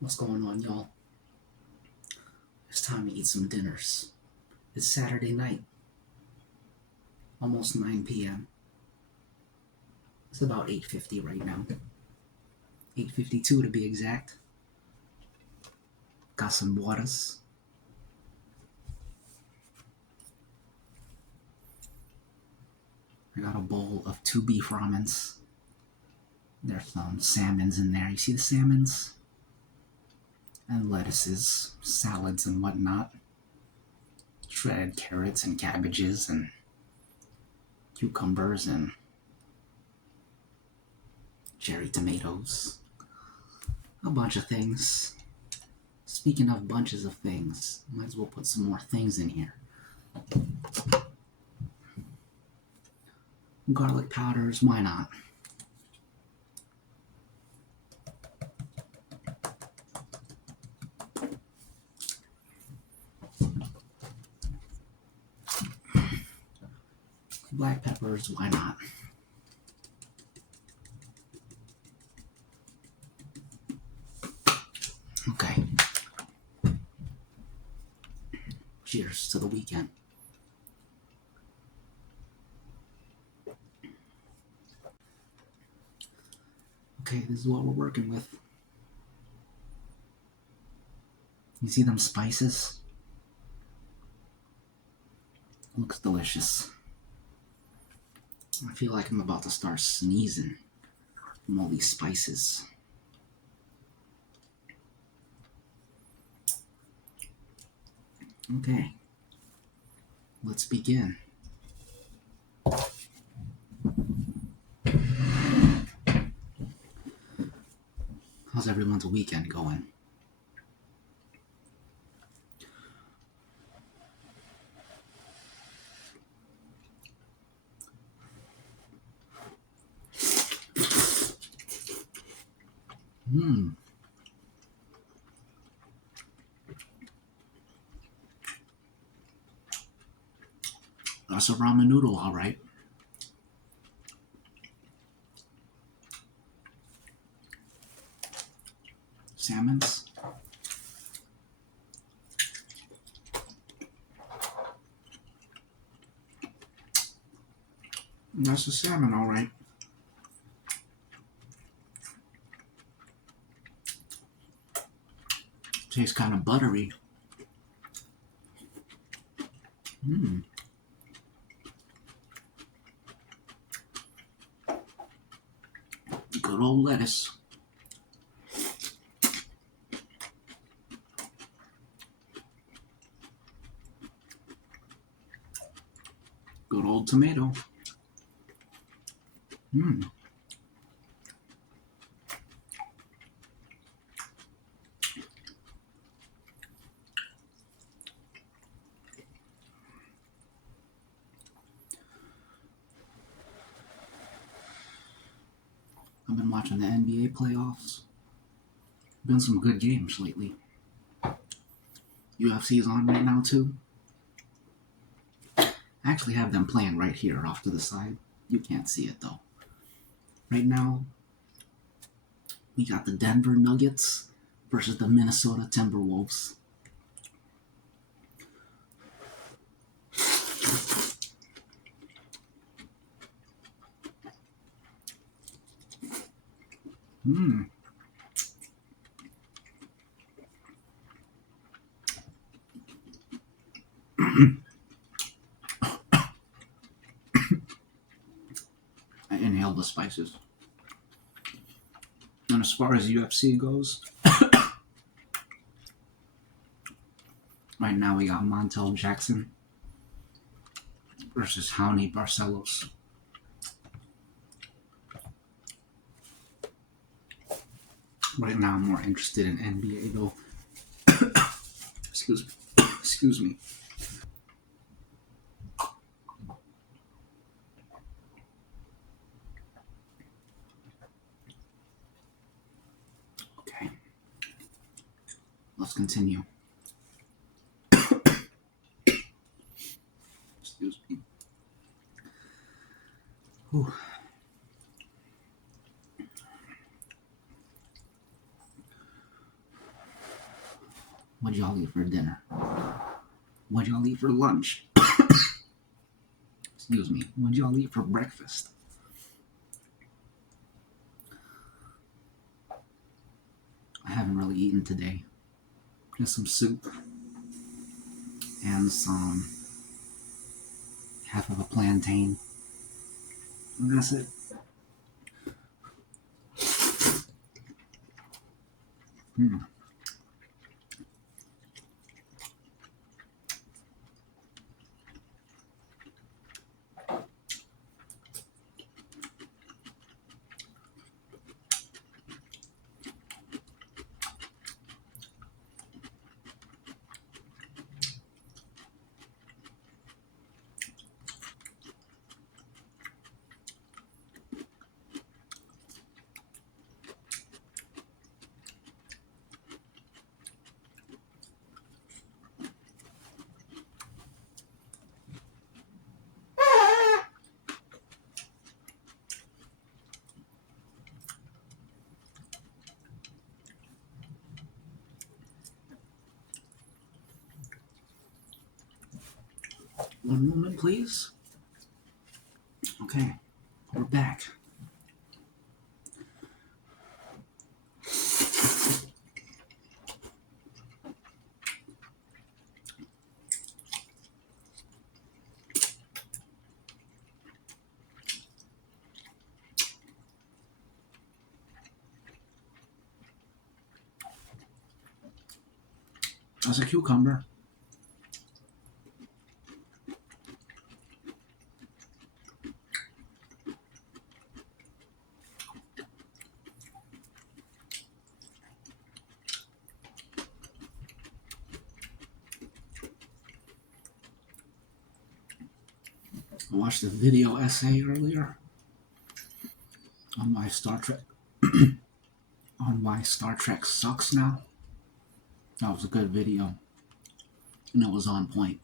What's going on, y'all? It's time to eat some dinners. It's Saturday night, almost 9 p.m. It's about 8:50 right now. 8:52 to be exact. Got some waters. I got a bowl of 2 beef ramens. There's some salmons in there. You see the salmons? And lettuces, salads, and whatnot. Shredded carrots and cabbages and cucumbers and cherry tomatoes. A bunch of things. Speaking of bunches of things, might as well put some more things in here. Garlic powders, why not? Black peppers, why not? Okay. Cheers to the weekend. Okay, this is what we're working with. You see them spices? Looks delicious. I feel like I'm about to start sneezing from all these spices. Okay, let's begin. How's everyone's weekend going? That's a ramen noodle, all right. Salmons. That's a salmon, all right. Tastes kind of buttery. Good old lettuce. Good old tomato. I've been watching the NBA playoffs. Been some good games lately. UFC's on right now too. I actually have them playing right here off to the side. You can't see it though. Right now, we got the Denver Nuggets versus the Minnesota Timberwolves. I inhale the spices. And as far as UFC goes, right now we got Montel Jackson versus Raoni Barcelos. Right now I'm more interested in NBA though. Excuse me. Okay. Let's continue. Excuse me. Whew. What'd y'all eat for dinner? What'd y'all eat for lunch? Excuse me. What'd y'all eat for breakfast? I haven't really eaten today. Just some soup and some half of a plantain. And that's it. Hmm. One moment, please. Okay, we're back. That's a cucumber. I watched a video essay earlier on why Star Trek sucks now. That was a good video, and it was on point.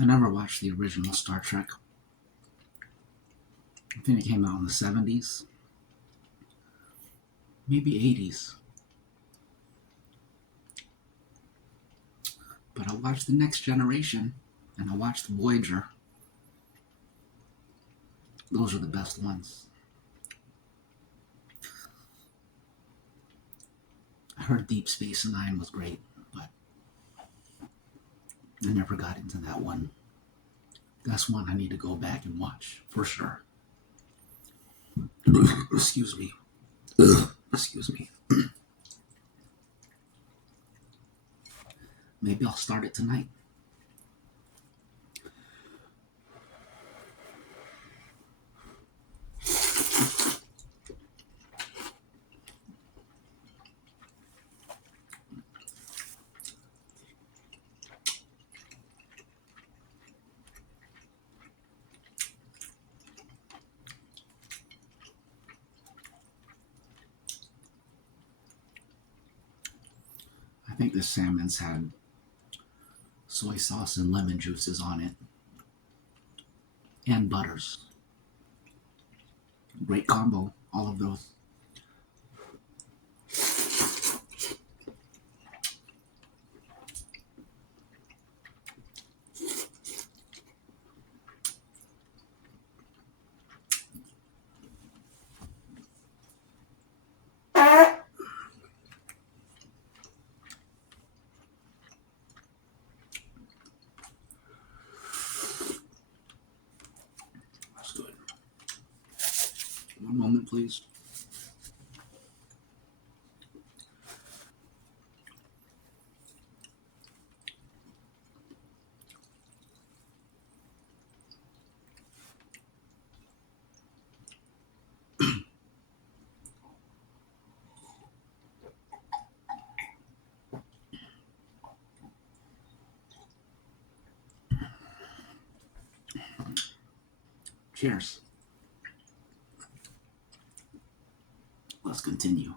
I never watched the original Star Trek. I think it came out in the 70s, maybe 80s. But I watched The Next Generation, and I watched Voyager. Those are the best ones. I heard Deep Space Nine was great, but I never got into that one. That's one I need to go back and watch, for sure. Excuse me. Excuse me. Maybe I'll start it tonight. I think the salmon's had soy sauce and lemon juices on it. And butters. Great combo, all of those. please. Cheers. Let's continue.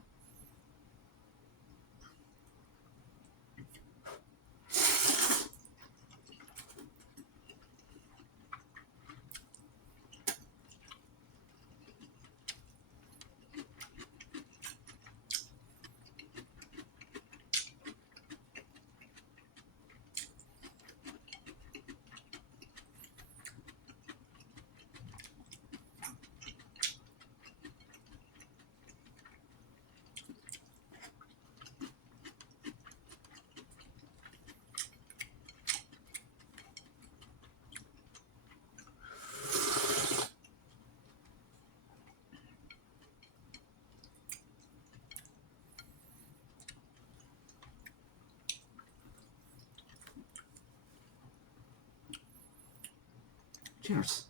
Cheers.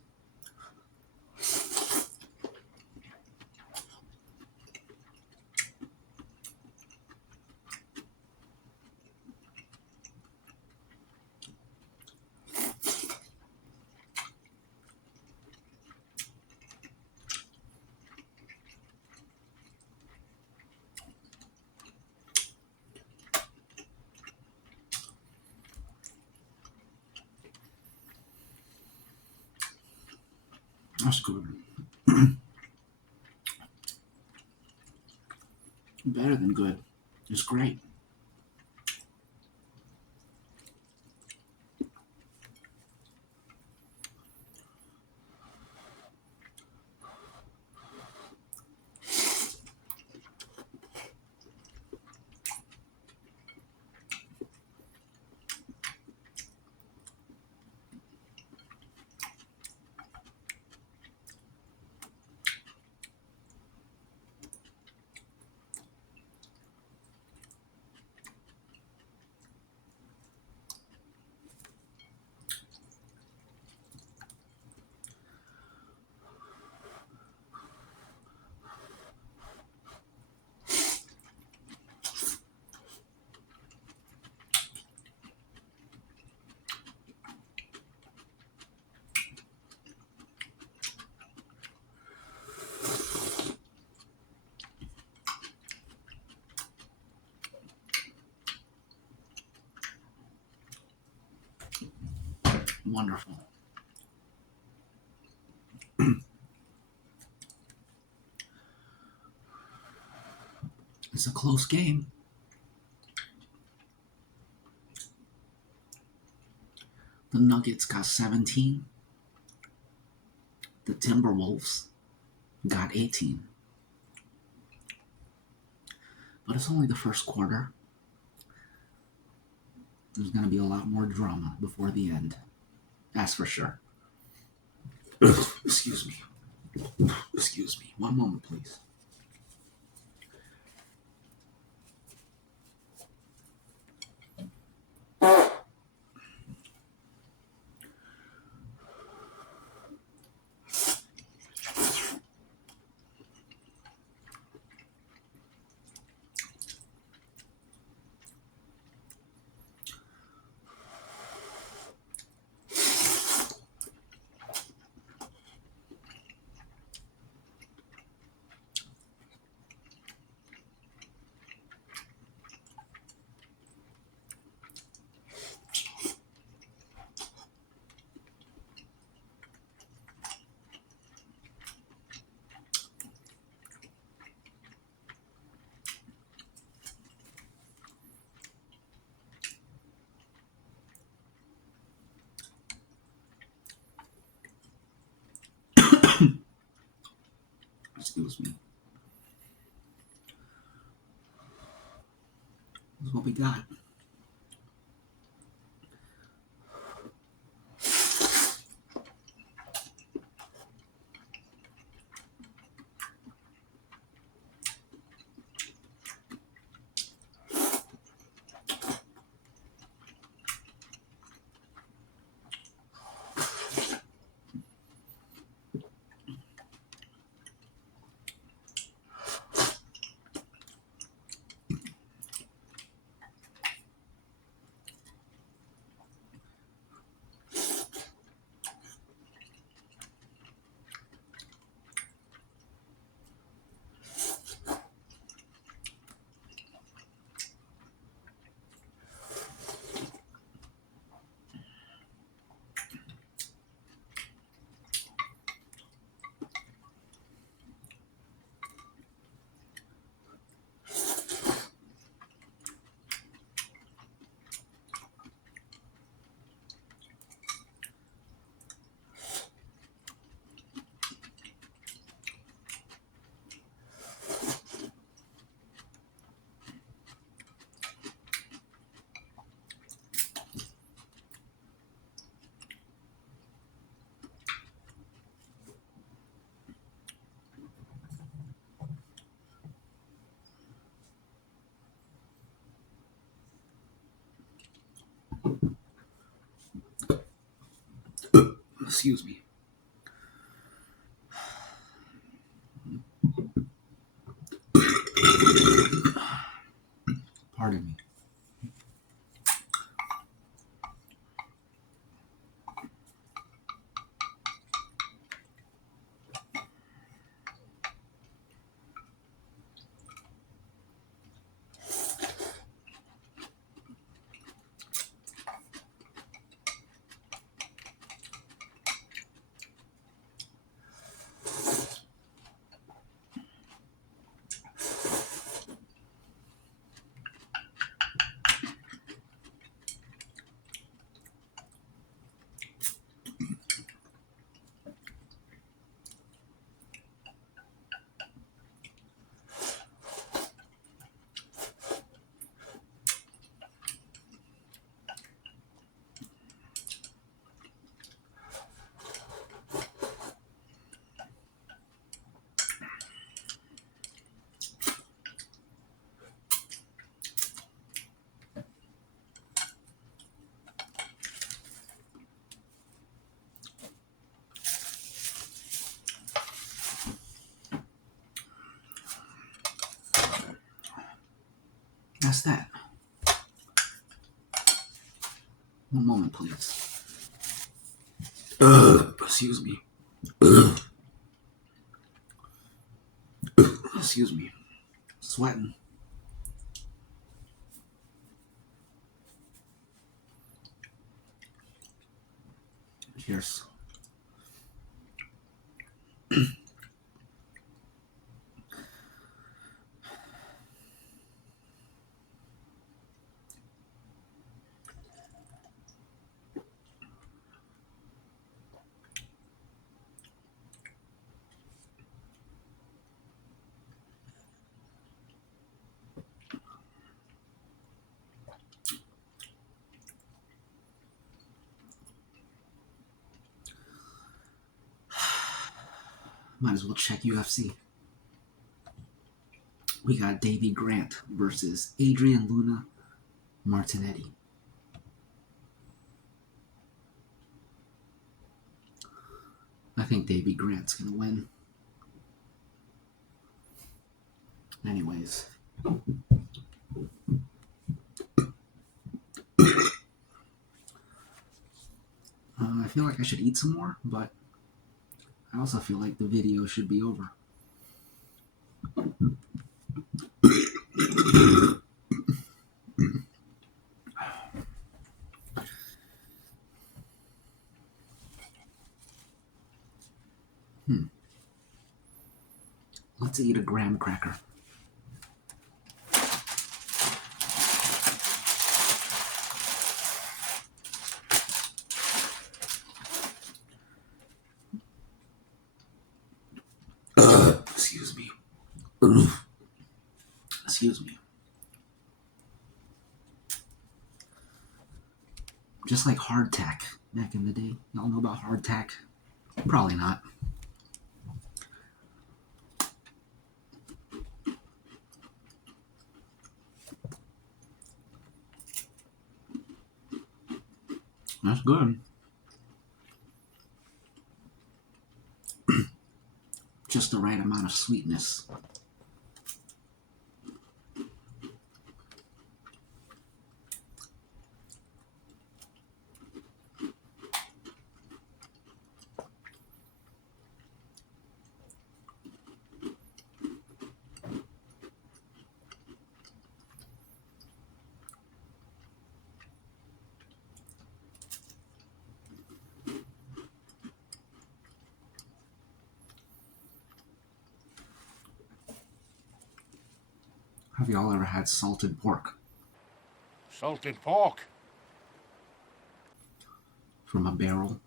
That's good. Better than good. It's great. Wonderful. It's a close game. The Nuggets got 17. The Timberwolves got 18. But it's only the first quarter. There's going to be a lot more drama before the end. That's for sure. Excuse me. Excuse me. One moment, please. Excuse me. This is what we got. Excuse me. Pardon me. That's that. One moment, please. Excuse me. Excuse me. Sweating. Cheers. Might as well check UFC. We got Davy Grant versus Adrian Luna Martinetti. I think Davy Grant's gonna win. Anyways. I feel like I should eat some more, but I also feel like the video should be over. Let's eat a graham cracker. Excuse me. Excuse me. Just like hardtack back in the day. Y'all know about hardtack? Probably not. That's good. Just the right amount of sweetness. Have y'all ever had salted pork? Salted pork? From a barrel?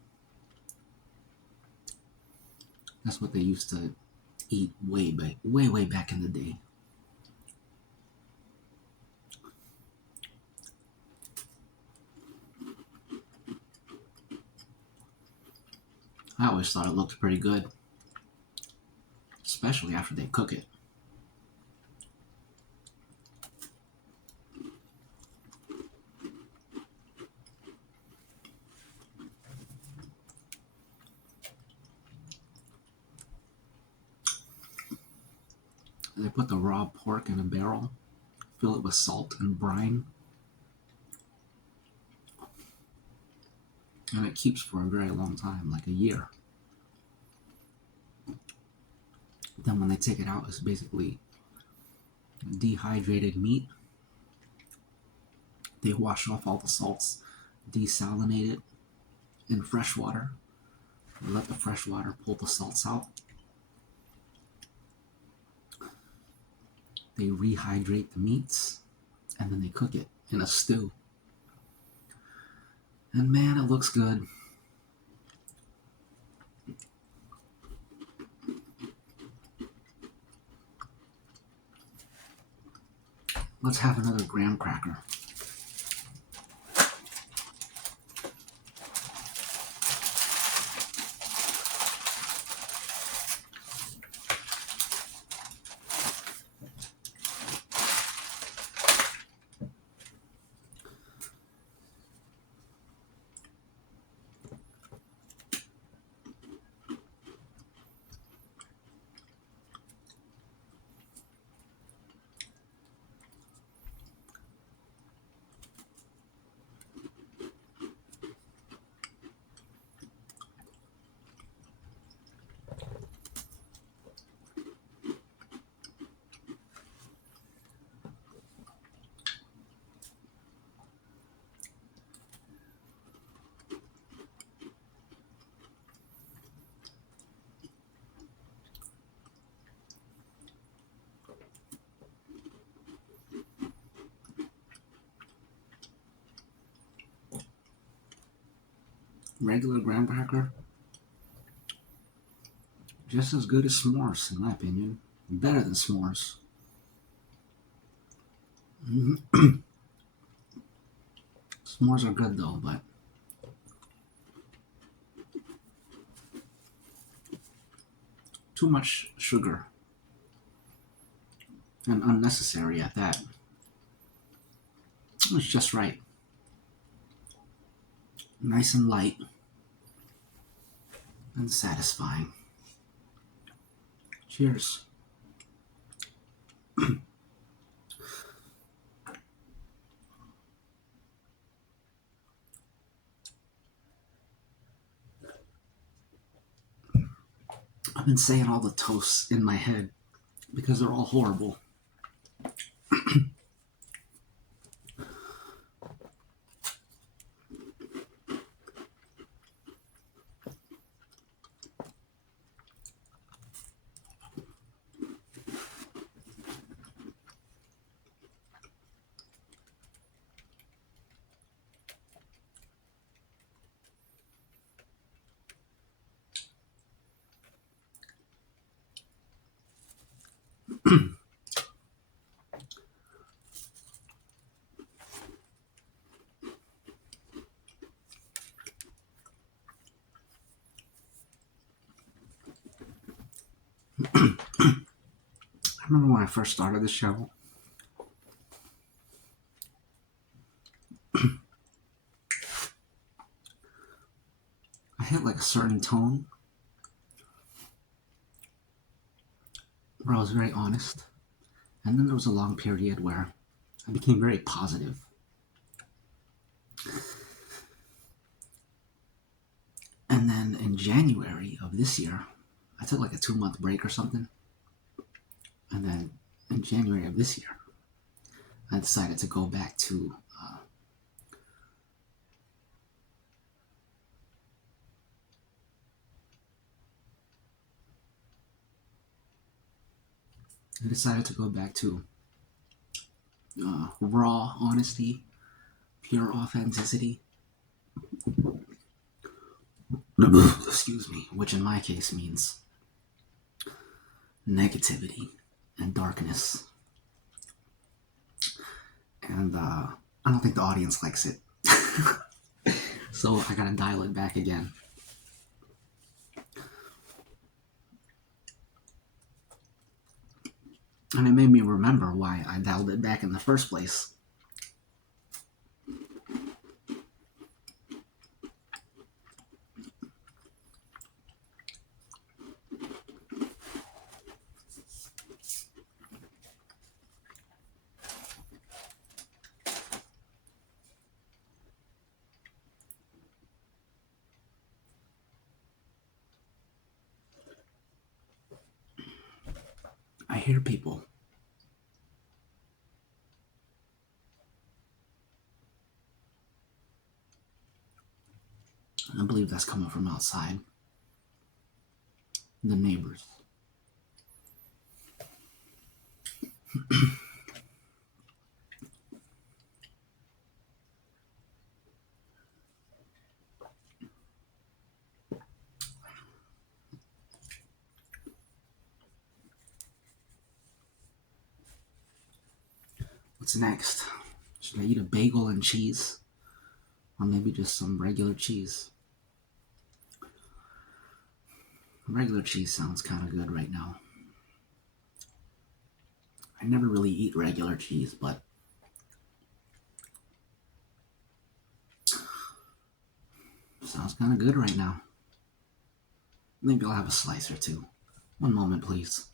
That's what they used to eat way back in the day. I always thought it looked pretty good. Especially after they cook it. They put the raw pork in a barrel, fill it with salt and brine, and it keeps for a very long time, like a year. Then when they take it out, it's basically dehydrated meat. They wash off all the salts, desalinate it in fresh water, let the fresh water pull the salts out. They rehydrate the meats, and then they cook it in a stew. And man, it looks good. Let's have another graham cracker. Regular graham cracker, just as good as s'mores, in my opinion. Better than s'mores. S'mores are good though, but too much sugar. And unnecessary at that. It's just right. Nice and light. And satisfying. Cheers. I've been saying all the toasts in my head because they're all horrible. I remember when I first started the show, I hit like a certain tone where I was very honest. And then there was a long period where I became very positive. And then in January of this year, I took like a 2-month break or something. And then in January of this year, I decided to go back to raw honesty, pure authenticity. Excuse me, which in my case means negativity and darkness. And I don't think the audience likes it. So I gotta dial it back again. And it made me remember why I dialed it back in the first place. hear people. I believe that's coming from outside. The neighbors. What's next? Should I eat a bagel and cheese? Or maybe just some regular cheese? Regular cheese sounds kind of good right now. I never really eat regular cheese, but sounds kind of good right now. Maybe I'll have a slice or two. One moment, please.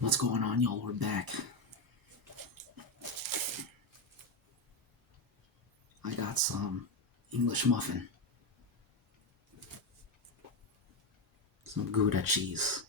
What's going on, y'all? We're back. I got some English muffin. Some Gouda cheese.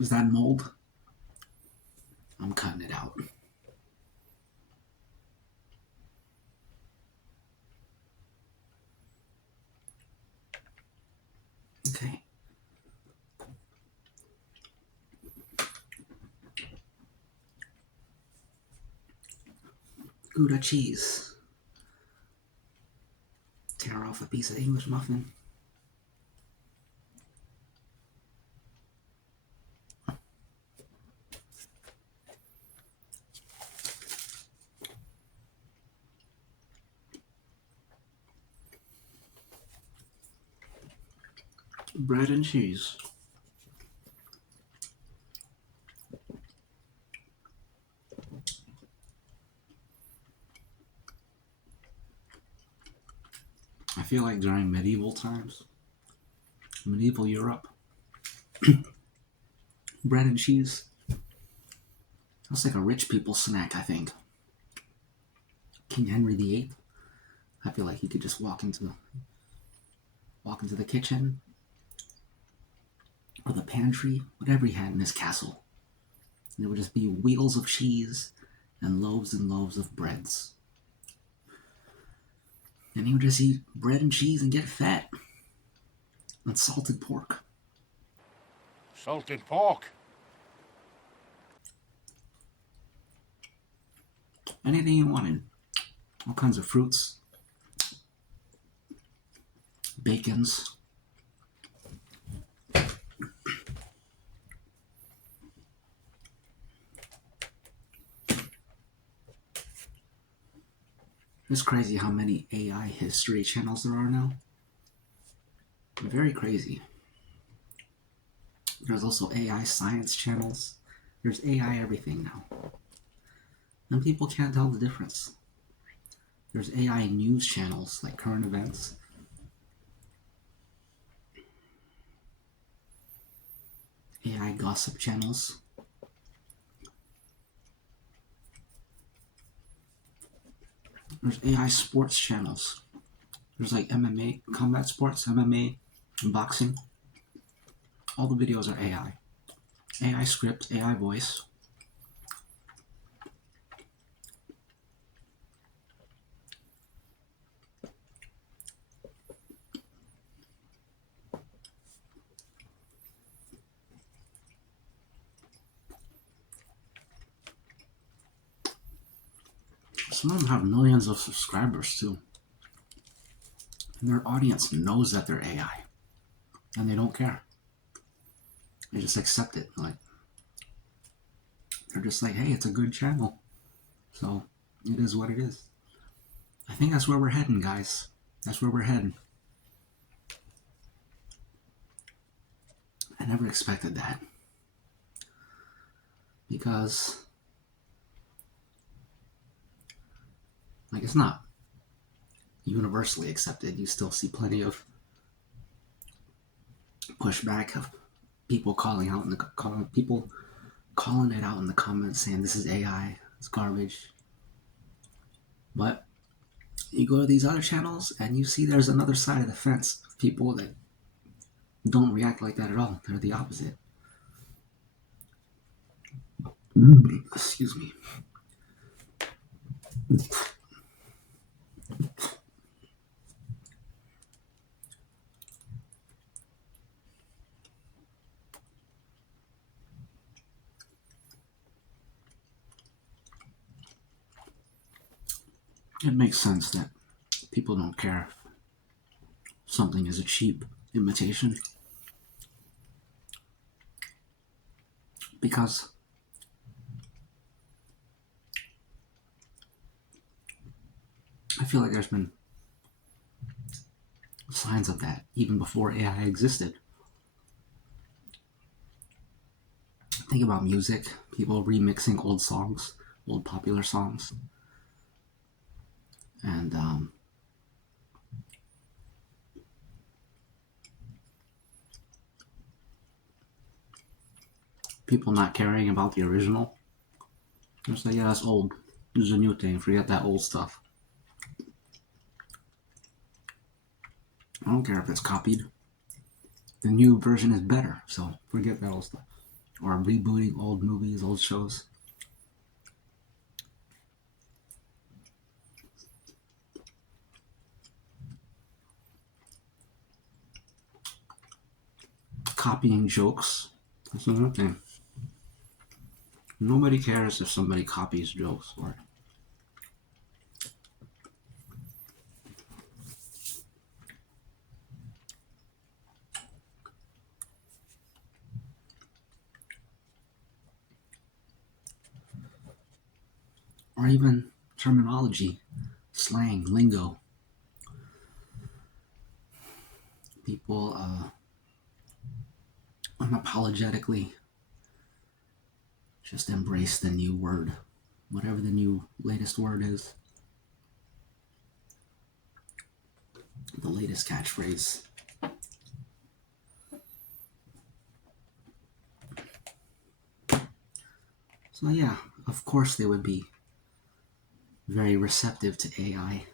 Is that mold? I'm cutting it out. Okay. Gouda cheese. Tear off a piece of English muffin. Bread and cheese. I feel like during medieval times, medieval Europe, bread and cheese, that's like a rich people snack, I think. King Henry VIII, I feel like he could just walk into the kitchen or the pantry, whatever he had in his castle. And there would just be wheels of cheese and loaves of breads. And he would just eat bread and cheese and get fat. And salted pork. Salted pork. Anything you wanted. All kinds of fruits. Bacons. It's crazy how many AI history channels there are now. Very crazy. There's also AI science channels. There's AI everything now. And people can't tell the difference. There's AI news channels like current events. AI gossip channels. There's AI sports channels. There's like MMA, combat sports, MMA, and boxing. All the videos are AI. AI script, AI voice. Some of them have millions of subscribers too. And their audience knows that they're AI. And they don't care. They just accept it. Like, they're just like, hey, it's a good channel. So it is what it is. I think that's where we're heading, guys. That's where we're heading. I never expected that. Because Like, it's not universally accepted. You still see plenty of pushback of people calling it out in the comments, saying this is AI, it's garbage. But you go to these other channels and you see there's another side of the fence of people that don't react like that at all. They're the opposite. Excuse me. It makes sense that people don't care if something is a cheap imitation, because I feel like there's been signs of that even before AI existed. Think about music, people remixing old songs, old popular songs, and people not caring about the original. Just like, yeah, that's old. This is a new thing. Forget that old stuff. I don't care if it's copied. The new version is better, so forget that old stuff. Or rebooting old movies, old shows. Copying jokes. That's another thing. Nobody cares if somebody copies jokes or even terminology, slang, lingo. People unapologetically just embrace the new word, whatever the new latest word is, the latest catchphrase. So yeah, of course they would be very receptive to AI.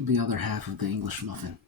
The other half of the English muffin.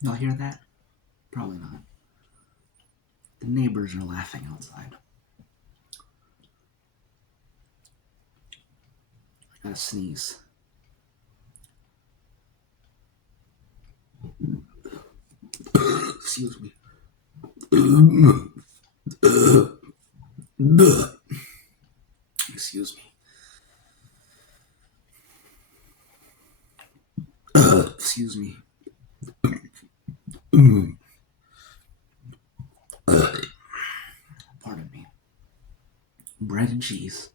Y'all hear that? Probably not. The neighbors are laughing outside. I gotta sneeze. Excuse me. Excuse me. Excuse me. Pardon me. Bread and cheese.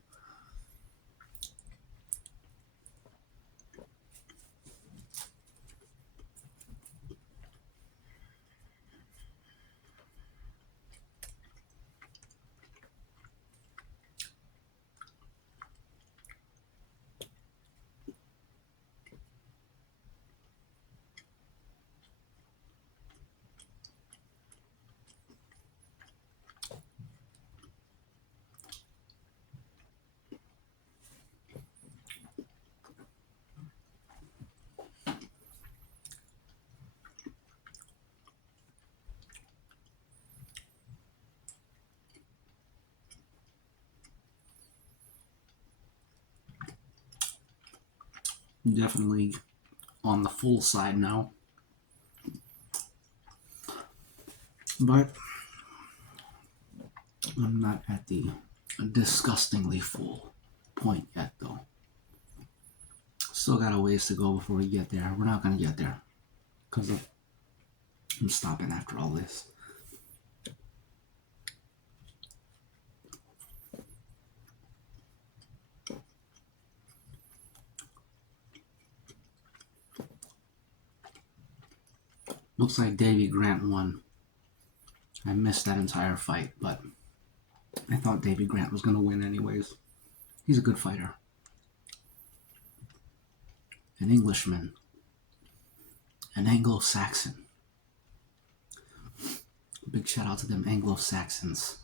Definitely on the full side now. But I'm not at the disgustingly full point yet, though. Still got a ways to go before we get there. We're not going to get there because I'm stopping after all this. Looks like Davy Grant won. I missed that entire fight, but I thought Davy Grant was going to win anyways. He's a good fighter. An Englishman. An Anglo-Saxon. Big shout out to them Anglo-Saxons.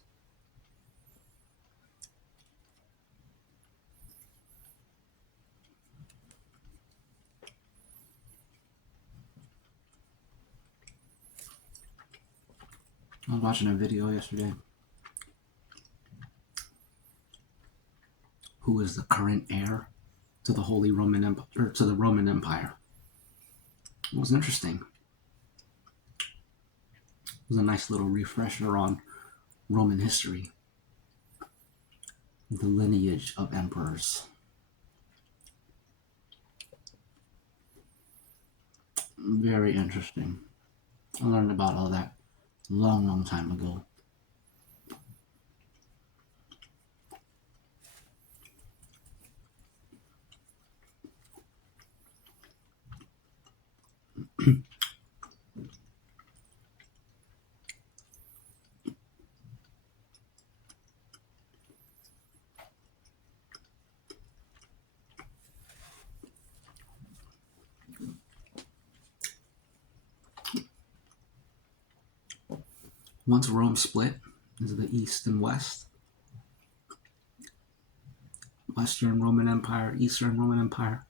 I was watching a video yesterday. Who is the current heir to the Holy Roman Empire, or to the Roman Empire? It was interesting. It was a nice little refresher on Roman history, the lineage of emperors. Very interesting. I learned about all that a long, long time ago. Once Rome split into the East and West, Western Roman Empire, Eastern Roman Empire,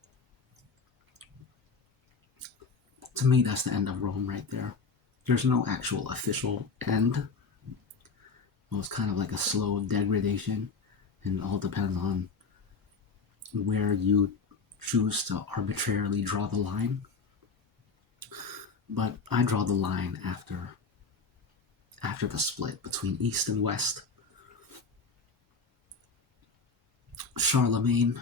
to me, that's the end of Rome right there. There's no actual official end. It was kind of like a slow degradation, and it all depends on where you choose to arbitrarily draw the line. But I draw the line after the split between East and West. Charlemagne,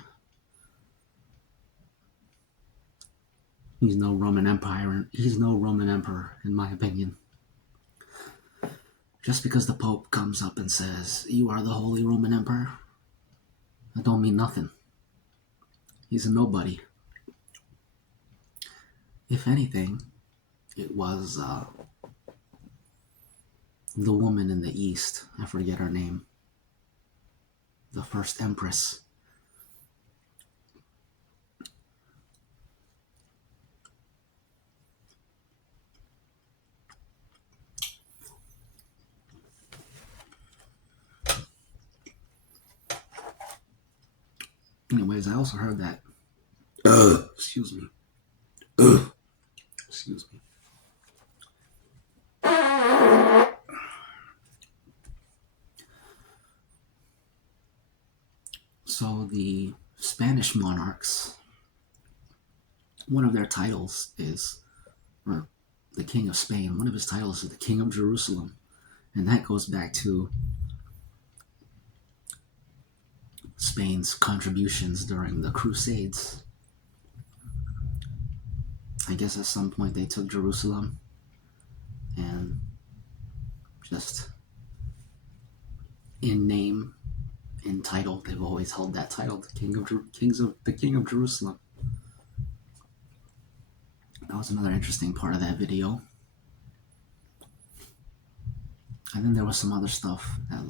he's no Roman Empire. He's no Roman Emperor, in my opinion. Just because the Pope comes up and says, "You are the Holy Roman Emperor," that don't mean nothing. He's a nobody. If anything, it was the woman in the East, I forget her name, the first empress. Anyways, I also heard that. Excuse me. Excuse me. So the Spanish monarchs, one of their titles is, or the King of Spain. One of his titles is the King of Jerusalem. And that goes back to Spain's contributions during the Crusades. I guess at some point they took Jerusalem and just in name, in title, they've always held that title, the King of Jerusalem. That was another interesting part of that video. And then there was some other stuff that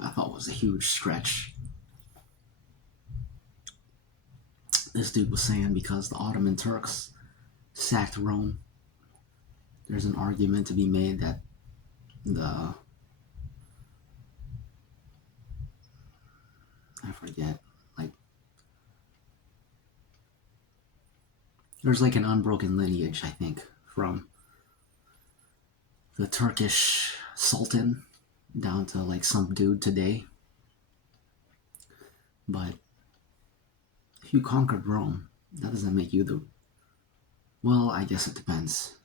I thought was a huge stretch. This dude was saying because the Ottoman Turks sacked Rome, there's an argument to be made that there's an unbroken lineage, I think, from the Turkish Sultan down to some dude today. But if you conquered Rome, that doesn't make you well, I guess it depends.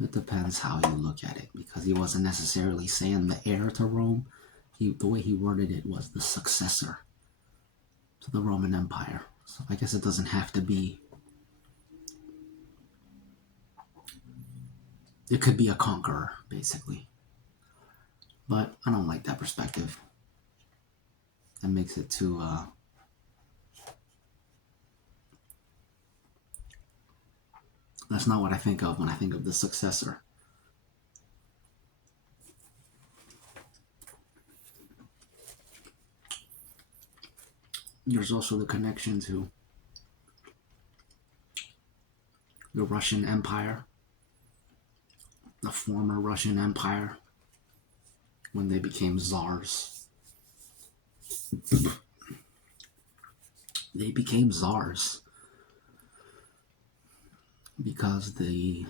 It depends how you look at it, because he wasn't necessarily saying the heir to Rome. The way he worded it was the successor to the Roman Empire. So I guess it doesn't have to be. It could be a conqueror, basically. But I don't like that perspective. That makes it too that's not what I think of when I think of the successor. There's also the connection to the Russian Empire, the former Russian Empire, when they became czars. They became czars because the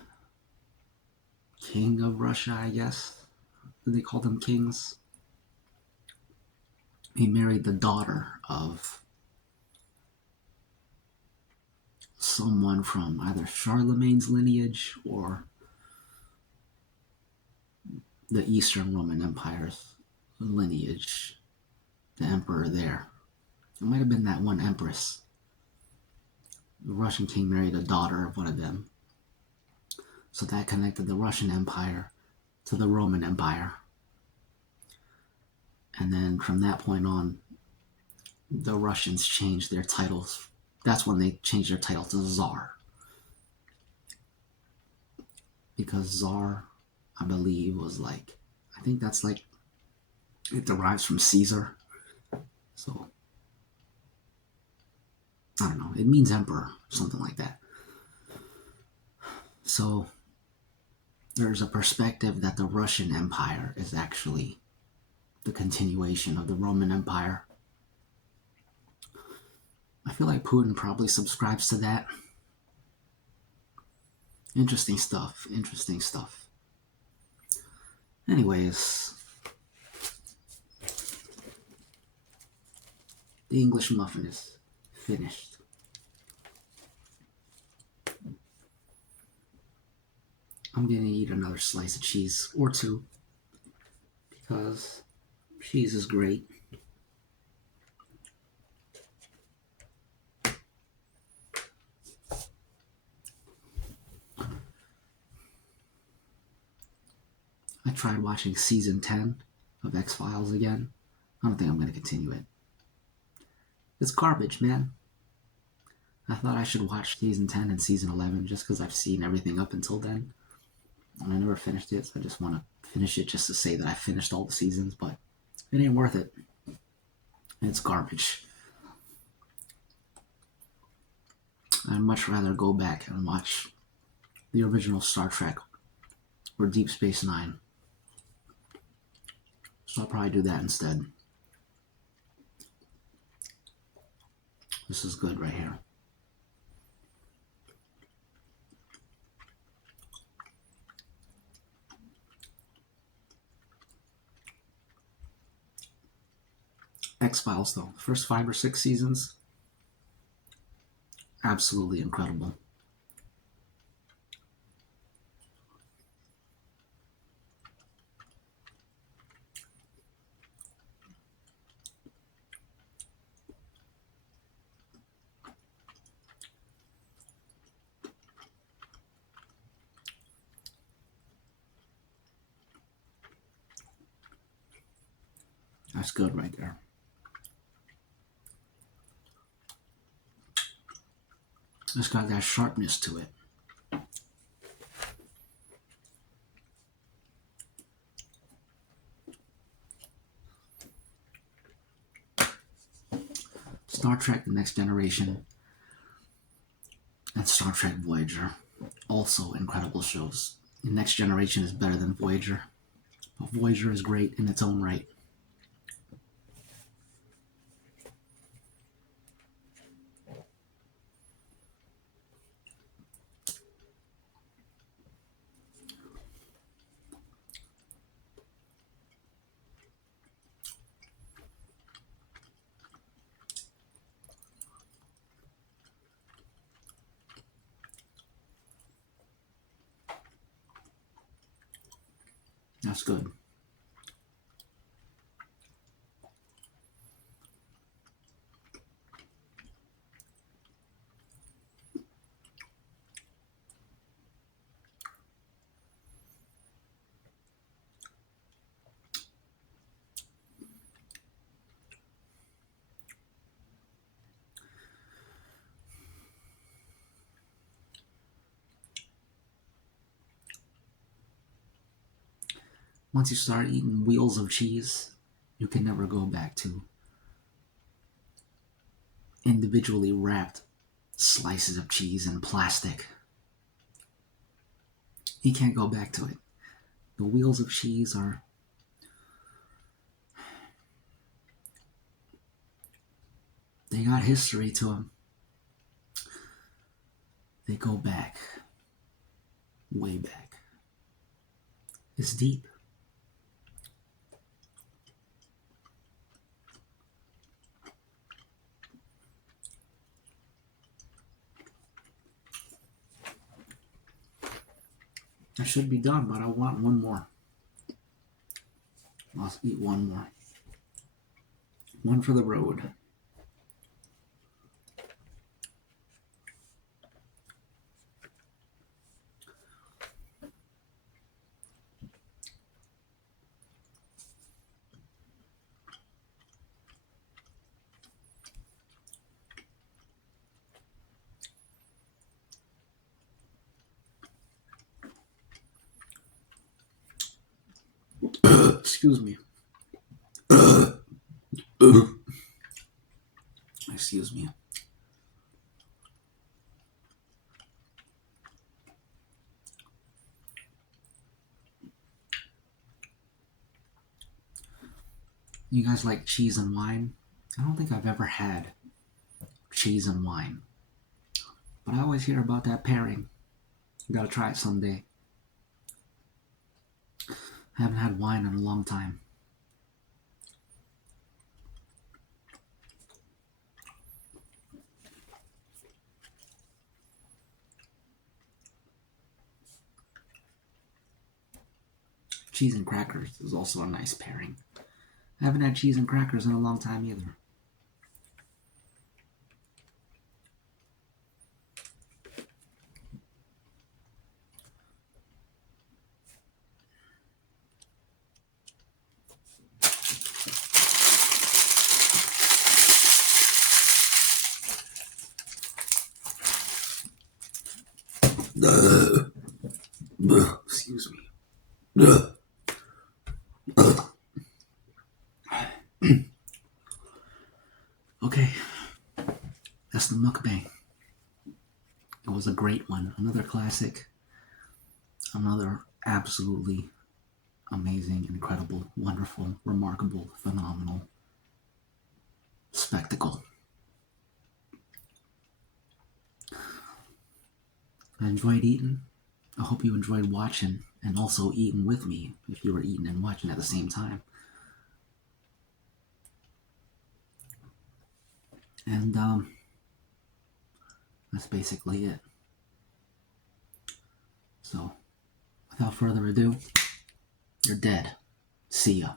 king of Russia, I guess, they call them kings, he married the daughter of someone from either Charlemagne's lineage or the Eastern Roman Empire's lineage, the emperor there. It might have been that one empress. The Russian king married a daughter of one of them. So that connected the Russian Empire to the Roman Empire. And then from that point on, the Russians changed their titles. That's when they changed their title to Tsar. Because Tsar, I believe, was I think that's it derives from Caesar. So, I don't know. It means emperor, something like that. So, there's a perspective that the Russian Empire is actually the continuation of the Roman Empire. I feel like Putin probably subscribes to that. Interesting stuff. Interesting stuff. Anyways, the English muffin is finished. I'm gonna eat another slice of cheese or two because cheese is great. I tried watching season 10 of X-Files again. I don't think I'm going to continue it. It's garbage, man. I thought I should watch season 10 and season 11 just because I've seen everything up until then. And I never finished it, so I just want to finish it just to say that I finished all the seasons, but it ain't worth it. It's garbage. I'd much rather go back and watch the original Star Trek or Deep Space Nine. So I'll probably do that instead. This is good right here. X-Files, though. First 5 or 6 seasons, absolutely incredible. That's good right there. It's got that sharpness to it. Star Trek The Next Generation and Star Trek Voyager, also incredible shows. The Next Generation is better than Voyager, but Voyager is great in its own right. That's good. Once you start eating wheels of cheese, you can never go back to individually wrapped slices of cheese in plastic. You can't go back to it. The wheels of cheese they got history to them. They go back, way back. It's deep. I should be done, but I want one more. I'll eat one more. One for the road. Excuse me. Excuse me. You guys like cheese and wine? I don't think I've ever had cheese and wine, but I always hear about that pairing. You gotta try it someday. I haven't had wine in a long time. Cheese and crackers is also a nice pairing. I haven't had cheese and crackers in a long time either. Excuse me. Okay, that's the mukbang. It was a great one. Another classic. Another absolutely amazing, incredible, wonderful, remarkable, phenomenal spectacle. I enjoyed eating. I hope you enjoyed watching and also eating with me if you were eating and watching at the same time. And that's basically it. So, without further ado, you're dead. See ya.